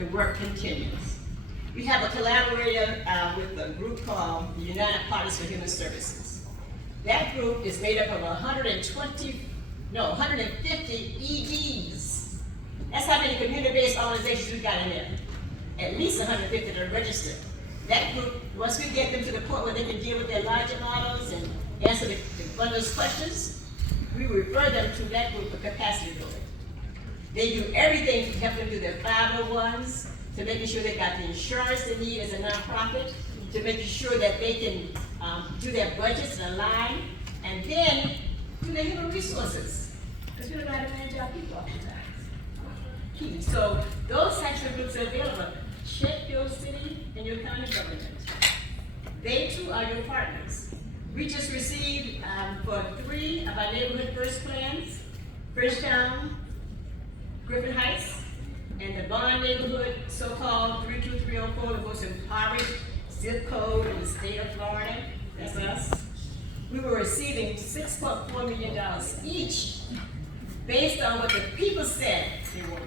the work continues. We have a collaborator with a group called the United Parties for Human Services. That group is made up of 150 EDs. That's how many community-based organizations we got in there. At least 150 that are registered. That group, once we get them to the point where they can deal with their larger models and answer the funders' questions, we refer them to that group for capacity building. They do everything to help them do their 501s, to making sure they got the insurance they need as a nonprofit, to making sure that they can do their budgets and align, and then do their human resources. Because we don't know how to manage our people oftentimes. Key. So those types of groups are available. Check your city and your county government. They too are your partners. We just received for 3 of our neighborhood first plans, Bridgetown, Griffin Heights, and the Bond neighborhood, so-called 32304, the most impoverished zip code in the state of Florida. That's us. We were receiving $6.4 million each based on what the people said they wanted.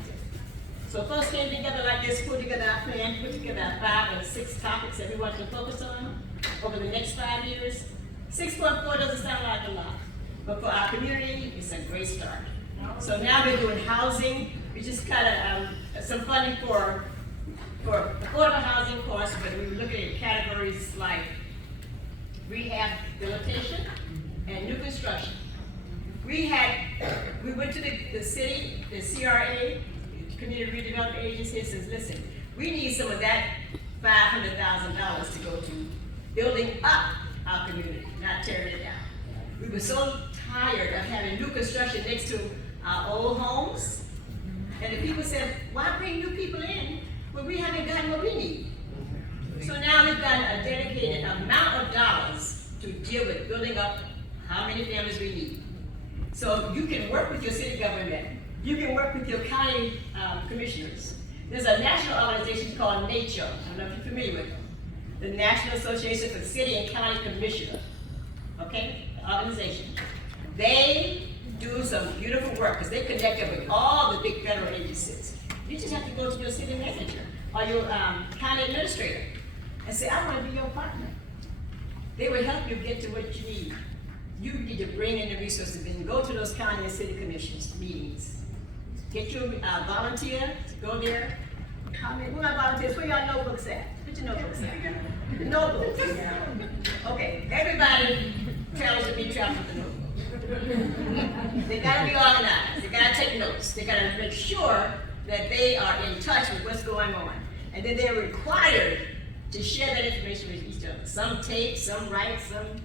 So folks came together like this, put together our plan, put together our 5 or 6 topics that we wanted to focus on over the next 5 years. 6.4 doesn't sound like a lot, but for our community, it's a great start. So now we're doing housing. We just got some funding for affordable housing costs, but we were looking at categories like rehabilitation and new construction. We went to the city, the CRA, Community Redevelopment Agency, and says, listen, we need some of that $500,000 to go to building up our community, not tearing it down. We were so tired of having new construction next to our old homes, and the people said, why bring new people in when we haven't gotten what we need? So now we've got a dedicated amount of dollars to deal with building up how many families we need. So you can work with your city government. You can work with your county commissioners. There's a national organization called NACHO. I don't know if you're familiar with them. The National Association for City and County Commissioners. Okay, the organization. They do some beautiful work because they connect up with all the big federal agencies. You just have to go to your city manager or your county administrator and say, I want to be your partner. They will help you get to what you need. You need to bring in the resources and go to those county and city commissions meetings. Get your volunteer to go there. Where are my volunteers? Where your notebooks at? Put your notebooks at. Notebooks. Okay, everybody travels to be traveling with the notebook. They gotta be organized. They gotta take notes. They gotta make sure that they are in touch with what's going on. And then they're required to share that information with each other. Some tape, some write, some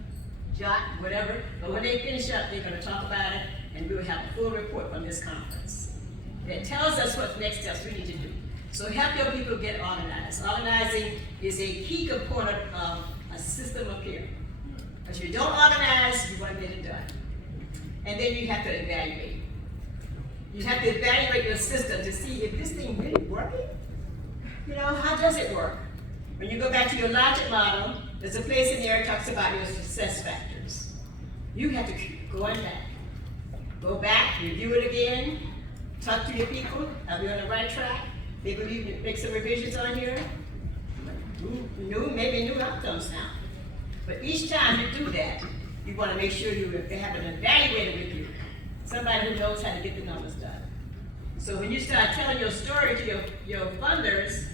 jot, whatever. But when they finish up, they're gonna talk about it, and we will have a full report from this conference that tells us what next steps we need to do. So help your people get organized. Organizing is a key component of a system of care. If you don't organize, you won't get it done. And then you have to evaluate. You have to evaluate your system to see if this thing really working. You know, how does it work? When you go back to your logic model, there's a place in there that talks about your success factors. You have to keep going back. Go back, review it again, talk to your people. Are we on the right track? Maybe we make some revisions on here. Maybe new outcomes now. But each time you do that, you want to make sure you have an evaluator with you, somebody who knows how to get the numbers done. So when you start telling your story to your funders,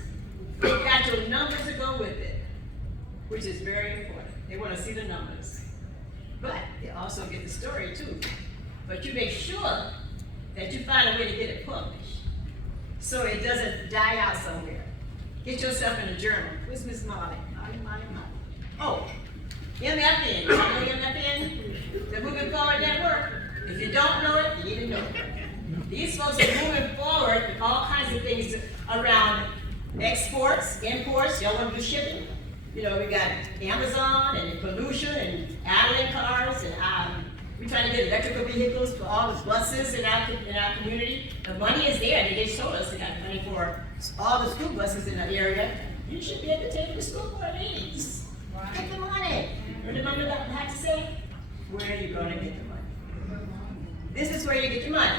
they've got your numbers to go with it, which is very important. They want to see the numbers. But they also get the story too. But you make sure that you find a way to get it published so it doesn't die out somewhere. Get yourself in a journal. Where's Miss Molly? Molly. Oh, MFN. You know MFN? The Moving Forward Network. If you don't know it, you need to know it. These folks are moving forward with all kinds of things around exports, imports. Y'all want to do shipping? You know, we got Amazon and pollution and idling cars, and we're trying to get electrical vehicles for all the buses in our community. The money is there. They just showed us they got money for all the school buses in that area. You should be able to take the school board meetings. Get the money. Remember that I had to say? Where are you going to get the money? This is where you get the money.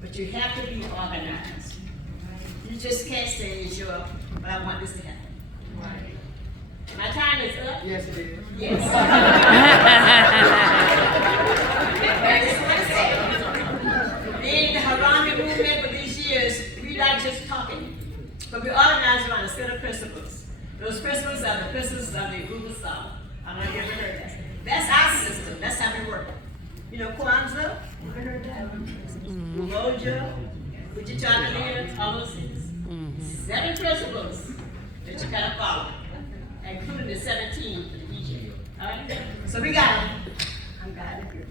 But you have to be organized. You just can't say, sure, but I want this to happen. My time is up? Yes, it is. Yes. Being the Harambe movement for these years, we not just talking, but we organize around a set of principles. Those principles are the principles of the Google South. I don't know if you ever heard that. That's our system. That's how we work. You know, Kwanzaa, you ever heard that? Umoja, Wichita, all those things. 7 principles that you gotta follow, including the 17 for the EJ. All right? So we got them. I'm glad to hear.